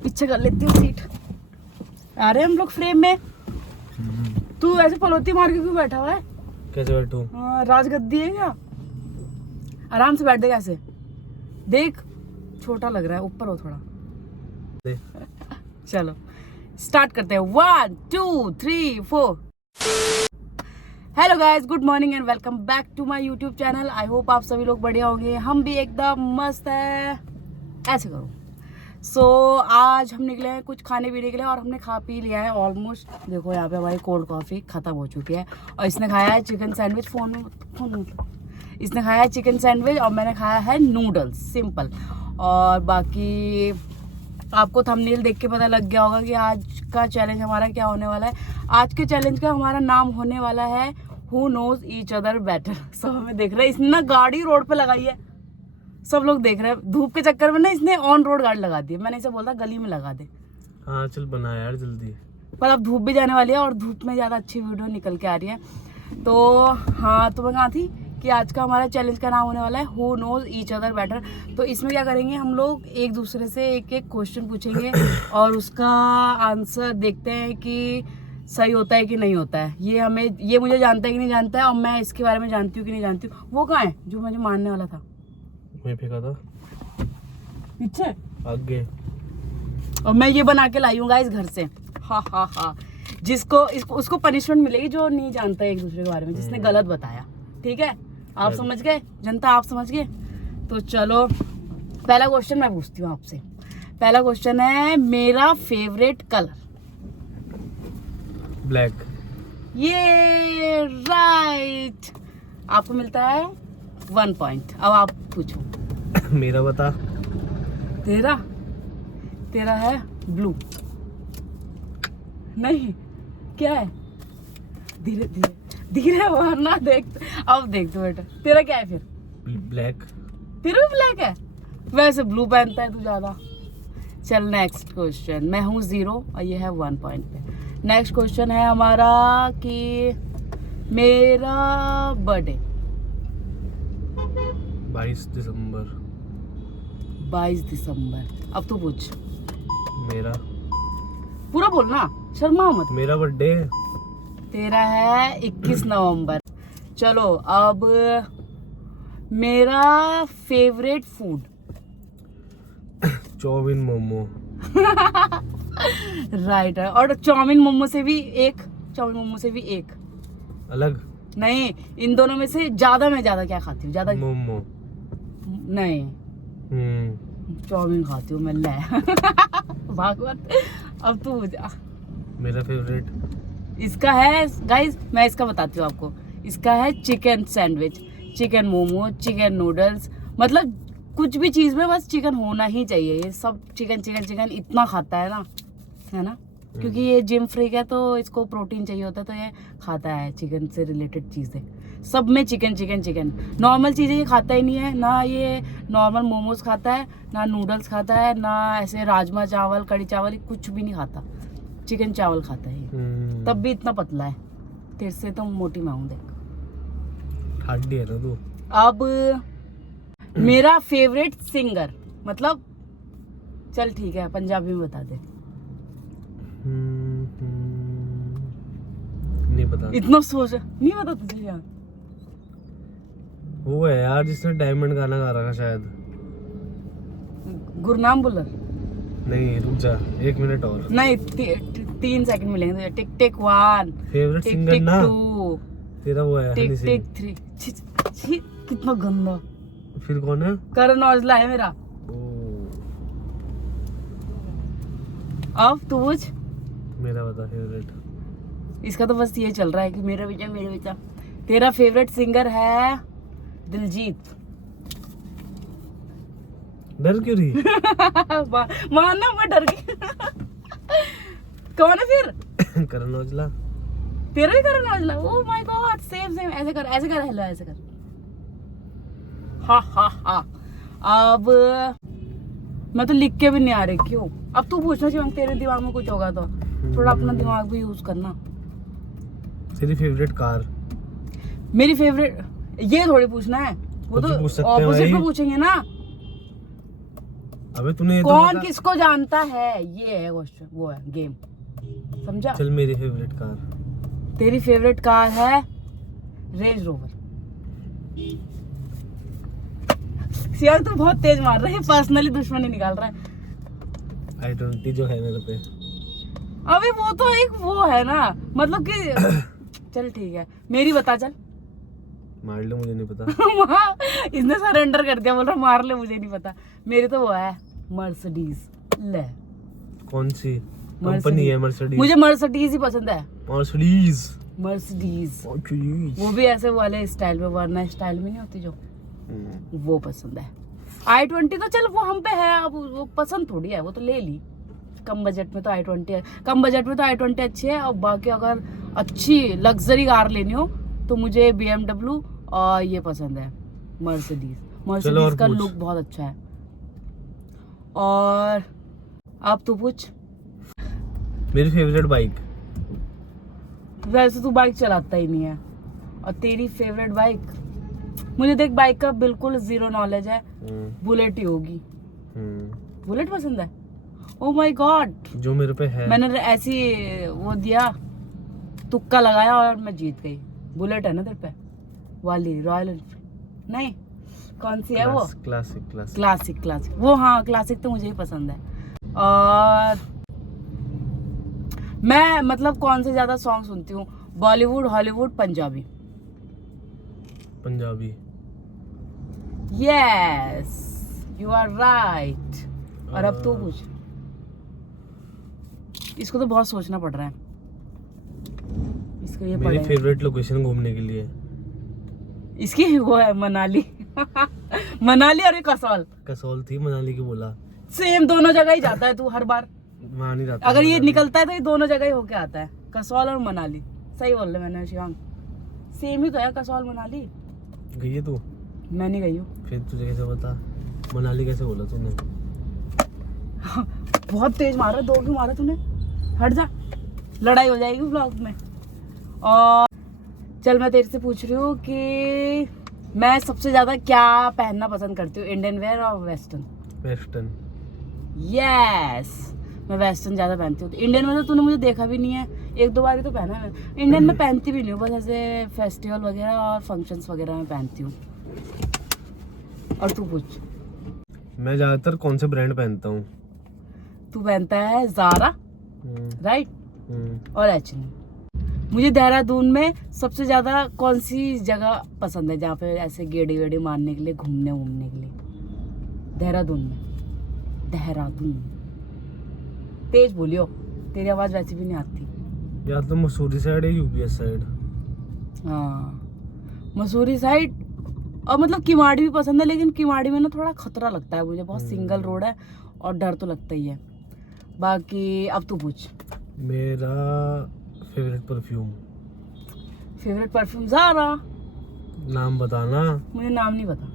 पीछे कर लेती हूँ सीट। आ रहे हम लोग फ्रेम में। तू ऐसे पलोती मार के क्यों बैठा हुआ है? कैसे बैठूं? राजगद्दी है क्या? आराम से बैठ दे। कैसे देख, छोटा लग रहा है, ऊपर हो थोड़ा। चलो स्टार्ट करते हैं। 1 2 3 4। Hello guys, good morning and welcome back to my YouTube channel. I hope आप सभी लोग बढ़िया होंगे। हम भी एकदम मस्त है। ऐसे करो। आज हम निकले हैं कुछ खाने पीने के लिए और हमने खा पी लिया है ऑलमोस्ट। देखो यहाँ पे हमारी कोल्ड कॉफ़ी ख़त्म हो चुकी है और इसने खाया है चिकन सैंडविच। इसने खाया है चिकन सैंडविच और मैंने खाया है नूडल्स सिंपल। और बाकी आपको थंबनेल देख के पता लग गया होगा कि आज का चैलेंज हमारा क्या होने वाला है। आज के चैलेंज का हमारा नाम होने वाला है who knows each other better. सब हमें देख रहे हैं। इसने ना गाड़ी रोड पे लगाई है, सब लोग देख रहे हैं। धूप के चक्कर में ना इसने ऑन रोड गाड़ी लगा दी है। मैंने इसे बोला गली में लगा दे। हाँ चल बना यार जल्दी। पर अब धूप भी जाने वाली है और धूप में ज़्यादा अच्छी वीडियो निकल के आ रही है। तो हाँ, तो मैं कहा थी कि आज का हमारा चैलेंज का नाम होने वाला है who knows each other better. तो इसमें क्या करेंगे, हम लोग एक दूसरे से एक एक क्वेश्चन पूछेंगे और उसका आंसर देखते हैं कि सही होता है कि नहीं होता है। ये मुझे जानता है कि नहीं जानता है और मैं इसके बारे में जानती हूँ कि नहीं जानती हूँ। वो कहाँ है जो मुझे मानने वाला था? मैं फेंका था पीछे आगे। और मैं ये बना के लाई हूँ गाइस घर से। हा हा हा। उसको पनिशमेंट मिलेगी जो नहीं जानता है एक दूसरे के बारे में, जिसने गलत बताया। ठीक है, आप समझ गए? जनता आप समझ गए? तो चलो पहला क्वेश्चन मैं पूछती हूँ आपसे। पहला क्वेश्चन है, मेरा फेवरेट कलर। ब्लैक। ये राइट। आपको मिलता है 1 पॉइंट। अब आप पूछो। मेरा बता। तेरा है ब्लू। नहीं, क्या है? धीरे धीरे धीरे वरना देख। अब देख दो बेटा, तेरा क्या है फिर? ब्लैक। तेरा भी ब्लैक है? वैसे ब्लू पहनता है तू ज्यादा। चल नेक्स्ट क्वेश्चन। मैं हूँ 0 और ये है 1 पॉइंट पे। नेक्स्ट क्वेश्चन है हमारा कि मेरा बर्थडे। 22 दिसंबर। 22 दिसंबर। अब तू पूछ। मेरा पूरा बोलना, शर्मा मत। मेरा बर्थडे। तेरा है 21 नवंबर। चलो अब मेरा favourite food. Chowmein momo. Right है। और चाउमीन मोमो से भी एक। अलग नहीं, इन दोनों में से ज्यादा मैं ज्यादा क्या खाती हूँ? ज्यादा मोमो। नहीं, चाउमीन खाती हूँ मैं। ले भागवत। अब तू जा। मेरा फेवरेट इसका है गाइस, मैं इसका बताती हूँ आपको। इसका है chicken sandwich, chicken momo, chicken noodles. मतलब कुछ भी चीज़ में बस चिकन होना ही चाहिए। ये सब चिकन चिकन चिकन इतना खाता है ना, क्योंकि ये जिम फ्रीक है तो इसको प्रोटीन चाहिए होता है, तो ये खाता है चिकन से रिलेटेड चीज़ें। सब में चिकन चिकन चिकन। नॉर्मल चीज़ें ये खाता ही नहीं है ना। ये नॉर्मल मोमोज खाता है ना, नूडल्स खाता है ना, ऐसे राजमा चावल कड़ी चावल कुछ भी नहीं खाता। चिकन चावल खाता है ये। तब भी इतना पतला है। तेरे से तो मोटी मैं हूँ, देख। हड्डी है ना तू। अब मेरा फेवरेट सिंगर, मतलब चल ठीक है पंजाबी में बता दे। नहीं पता। इतना सोच नहीं पता तुझे यार? वो है यार जिसने डायमंड गाना गा रखा शायद। गुरनाम बुल्लर। नहीं रुक जा 1 मिनट और। नहीं, 3 सेकंड मिलेंगे तुझे। टिक टिक 1, फेवरेट टिक सिंगर टिक ना 2, तेरा वो है टिक हनी टिक सिंह। 3। कितना गंदा। फिर कौन है? करण औजला है मेरा। अब तू पूछ। मेरा बता फेवरेट। इसका तो बस ये चल रहा है कि मेरा बेटा। तेरा फेवरेट सिंगर है दिलजीत। डर क्यों रही? मानना मैं डर गई। कौन है फिर? करण औजला। तेरा भी Karan Aujla? Oh my god, same. ऐसे कर हेलो ऐसे कर। हा। अब मैं तो लिख के भी नहीं आ रही। क्यों? अब तू पूछना चाहिए। तेरे दिमाग में कुछ होगा तो थोड़ा अपना दिमाग भी यूज करना। तेरी फेवरेट कार। मेरी फेवरेट, ये थोड़ी पूछना है। वो तो पूछ सकते हैं ऑपोजिट भाई। में पूछेंगे ना। अबे तूने ये तो कौन बता। किसको जानता है, ये है क्वेश्चन, वो है गेम, समझा? चल मेरी फेवरेट कार। तेरी फेवरेट कार है रेंज रोवर। यार तू बहुत तेज मार रहा है, पर्सनली दुश्मनी निकाल रहा है। i20 जो है मेरे पे। अभी वो तो एक वो है ना, मतलब कि चल ठीक है, मेरी बता चल। मार ले, मुझे नहीं पता। इसने सरेंडर कर दिया, बोल रहा मार ले मुझे नहीं पता। मेरी तो वो है मर्सिडीज। ले, कौन सी कंपनी है मर्सिडीज? मुझे मर्सिडीज ही पसंद है। मर्सिडीज। मर्सिडीज वो भी ऐसे वाले स्टाइल में, वरना स्टाइल में नहीं होती जो, वो पसंद है। i20 तो चल वो हम पे है, अब वो पसंद थोड़ी है, वो तो ले ली। कम बजट में तो i20 है, कम बजट में तो i20 अच्छी है। और बाकी अगर अच्छी लग्जरी कार लेनी हो तो मुझे BMW और ये पसंद है मर्सिडीज। मर्सिडीज का लुक बहुत अच्छा है। और अब तू पूछ। मेरी फेवरेट बाइक। वैसे तू बाइक चलाता ही नहीं है, और तेरी फेवरेट बाइक, मुझे देख बाइक का बिल्कुल जीरो नॉलेज है, बुलेट ही होगी। बुलेट पसंद है? ओ माय गॉड, जो मेरे पे है। मैंने ऐसी वो दिया, तुक्का लगाया और मैं जीत गई। बुलेट है ना तेरे पे वाली, रॉयल एनफील्ड नहीं, कौन सी है वो? क्लासिक। क्लासिक वो, हाँ क्लासिक तो मुझे ही पसंद है। और मैं मतलब कौन से ज्यादा सॉन्ग सुनती हूँ, Bollywood, Hollywood, Punjabi. Yes, you are right. और अब तू पूछ। इसको तो बहुत सोचना पड़ रहा है, इसको ये मेरी फेवरेट लोकेशन घूमने के लिए इसकी वो है मनाली। मनाली और ये कसौल थी, मनाली की बोला। सेम, दोनों जगह ही जाता है तू हर बार। वहाँ नहीं रहता। अगर ये निकलता है तो ये दोनों जगह ही होके आता है, कसौल और मनाली। सही बोल रहे मैंने शिवांग, सेम ही तो है कसौल मनाली। गई है तू? मैं नहीं गई हूँ। फिर तुझे कैसे पता? मनाली कैसे बोला तूने? बहुत तेज मारा, दो क्यों मारा तूने? हट जा, लड़ाई हो जाएगी ब्लॉग में। और चल मैं तेरे से पूछ रही हूँ कि मैं सबसे ज्यादा क्या पहनना पसंद करती हूँ, इंडियन वेयर और वेस्टर्न? वेस्टर्न। यस, मैं वेस्टर्न ज्यादा पहनती हूँ। इंडियन में तो तूने मुझे देखा भी नहीं है, एक दो बार ही तो पहना है। इंडियन में पहनती भी नहीं हूँ, बस ऐसे फेस्टिवल वगैरह और फंक्शंस वगैरह में पहनती हूँ। और तू पूछ। मैं ज्यादातर कौन से ब्रांड पहनता हूँ? तू पहनता है ज़ारा, राइट, और H&M। मुझे देहरादून में सबसे ज्यादा कौन सी जगह पसंद है जहाँ पे ऐसे गेड़ी वेड़ी मारने के लिए, घूमने के लिए? देहरादून में, देहरादून। तेज बोलियो, तेरी आवाज वैसे भी नहीं आती। या तो मसूरी साइड है, यूपीएस साइड। हाँ, मसूरी साइड। और मतलब किमाड़ी भी पसंद है, लेकिन किमाड़ी में ना थोड़ा खतरा लगता है मुझे, बहुत सिंगल रोड है और डर तो लगता ही है। बाकी अब तू पूछ। मेरा फेवरेट परफ्यूम ज़ारा। नाम बताना। मुझे नाम नहीं पता।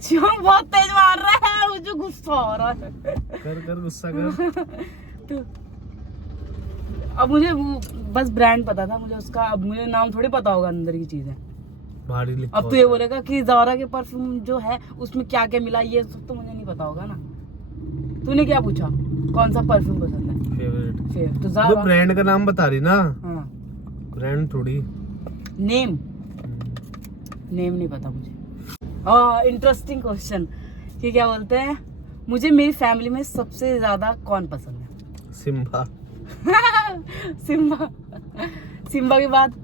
शिवम बहुत तेज मार रहा है, मुझे गुस्सा आ रहा है। कर गुस्सा कर। तो अब मुझे बस ब्रांड पता था मुझे उसका, अब मुझे नाम थोड़ी पता होगा अंदर की चीजें। भारी लिखा अब तो ये बोलेगा कि ज़ारा के परफ्यूम जो है उसमें क्या क्या मिला, ये सब तो मुझे नहीं पता होगा ना। तूने क्या पूछा, कौन सा परफ्यूम पसंद है? फेवरेट। तो ज़ारा। ब्रांड का नाम बता रही ना। हाँ, ब्रांड थोड़ी। नेम नहीं पता मुझे। हाँ, इंटरेस्टिंग क्वेश्चन कि क्या बोलते हैं, मुझे मेरी फैमिली में सबसे ज्यादा कौन पसंद है? सिम्बा। सिम्बा के बाद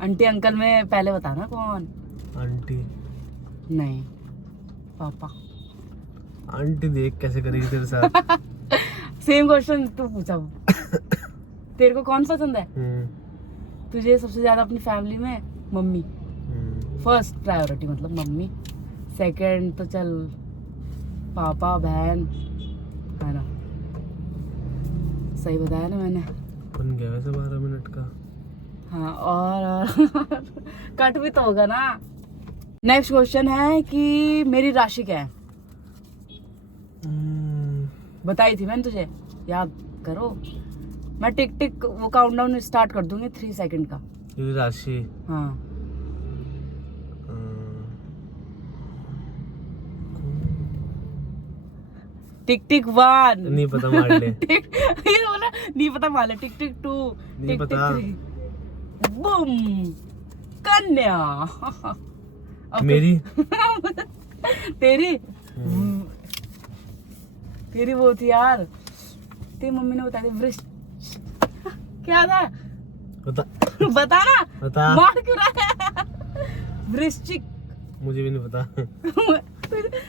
आंटी अंकल में पहले बताना कौन? आंटी नहीं, पापा। आंटी देख कैसे करेगी तेरे साथ। सेम क्वेश्चन तू पूछा। तेरे को कौन पसंद है? तुझे सबसे ज्यादा अपनी फैमिली में मम्मी, फर्स्ट प्रायोरिटी मतलब मम्मी। सेकंड तो चल पापा, बहन, है ना? सही बताया ना मैंने? बन गया वैसे 12 मिनट का। हाँ, और कट भी तो होगा ना। नेक्स्ट क्वेश्चन है कि मेरी राशि क्या है? बताई थी मैंने तुझे, याद करो। मैं टिक टिक वो काउंटडाउन स्टार्ट कर दूंगी 3 सेकंड का। ये राशि। हाँ, टिक टिक 1, नहीं पता, मार ले। ये बोला नहीं पता मान ले। टिक टिक 2, नहीं टिक टिक पता। 3, बूम, कन्या। अब मेरी तेरी तेरी वो थी यार, तेरी मम्मी ने बताया वृश्च, क्या था बता, बता ना, बता। मार क्यों रहा है? वृश्चिक। मुझे भी नहीं पता।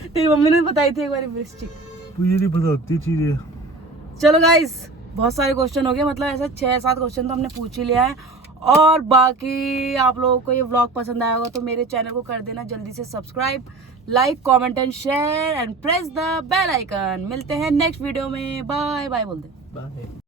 तेरी मम्मी ने बताई थी एक बार वृश्चिक। मुझे नहीं पता होती चीजें। चलो गाइस, बहुत सारे क्वेश्चन हो गए, मतलब ऐसा 6-7 क्वेश्चन तो हमने पूछ ही लिया है। और बाकी आप लोगों को ये व्लॉग पसंद आया होगा तो मेरे चैनल को कर देना जल्दी से subscribe, like, comment and share and press the bell icon. मिलते हैं नेक्स्ट वीडियो में। बाय बाय बोल दे। बाय।